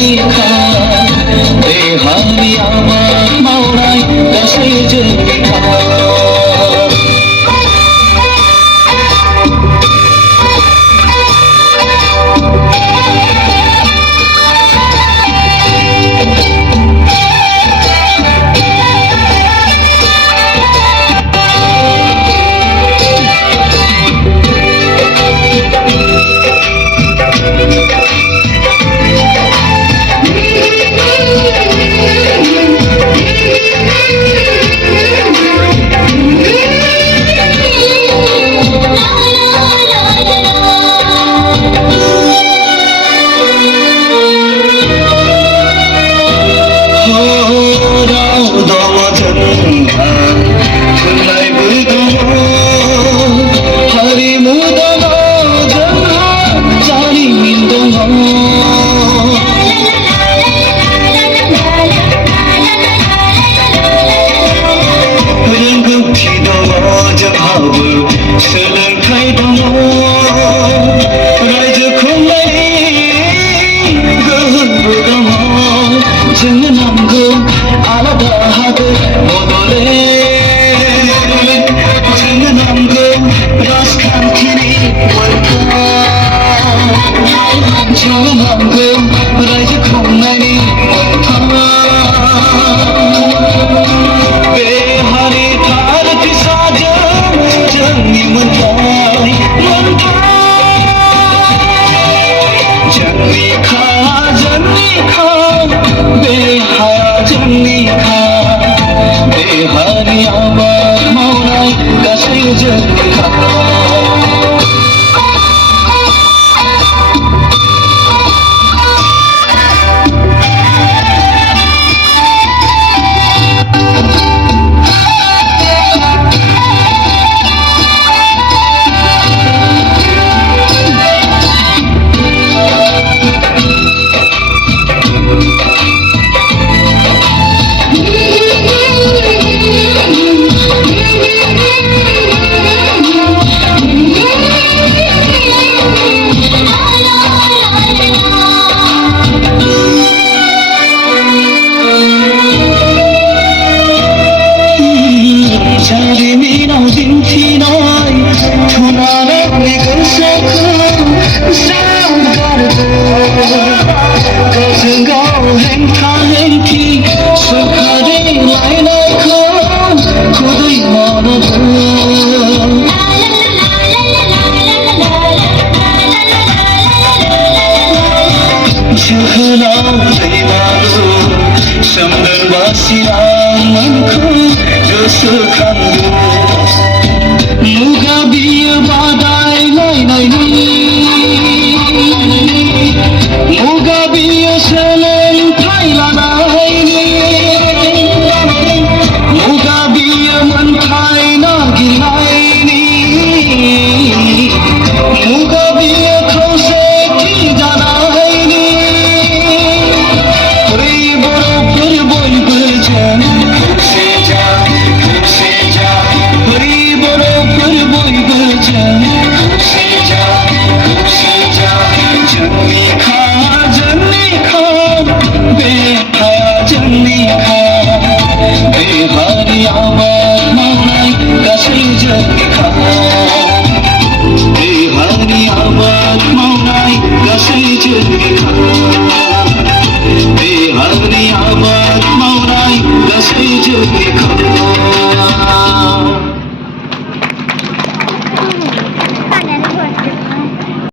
जोंनि खा देहानि आबाद मावनाय गासै जोंनि खा सोलोंथाइ दङ रायजो खुंनायनि गोहोबो दङ जोंनो नांगौ आलादा हादोर बदलेण्ड जोंनो नांगौ राजखान्थिनि मोनथाय जोंनो नांगौ रायजो खुंनायनि बे हारि थार फिसाजों जोंनि मोनथाय जोंनि खा बे हाया जोंनि खा बे हारि आबाद मावनाय गासै जोंनि खा जारिमिनाव दिन्थिनाय थुनानै गोसोखौ सावगारदों गावजों गाव हेंथा हेंथि सोरखारि लायनायखौ खुदै मानदों जोहोलाव दैमालु सोमदोन बासिनांमोनखौ गोसोखांदों मुगा बियो बादायलायनायनि मुगा बियो सोलोंथाइ लानायनि मुगा बियो मोनथाय नागिरनायनि मुगा बियो खौसेथि जानायनि बै बर'फोर बयबो जों खौसे जा बै बर'फोर बयबो जों खौसे जा जोंनि खा बे हाया जोंनि खा बे हारि आबाद मावनाय गासै जोंनि खा बे हारि आबाद मावनाय गासै जोंनि खा बे हारि आबाद मावनाय गासै जोंनि खा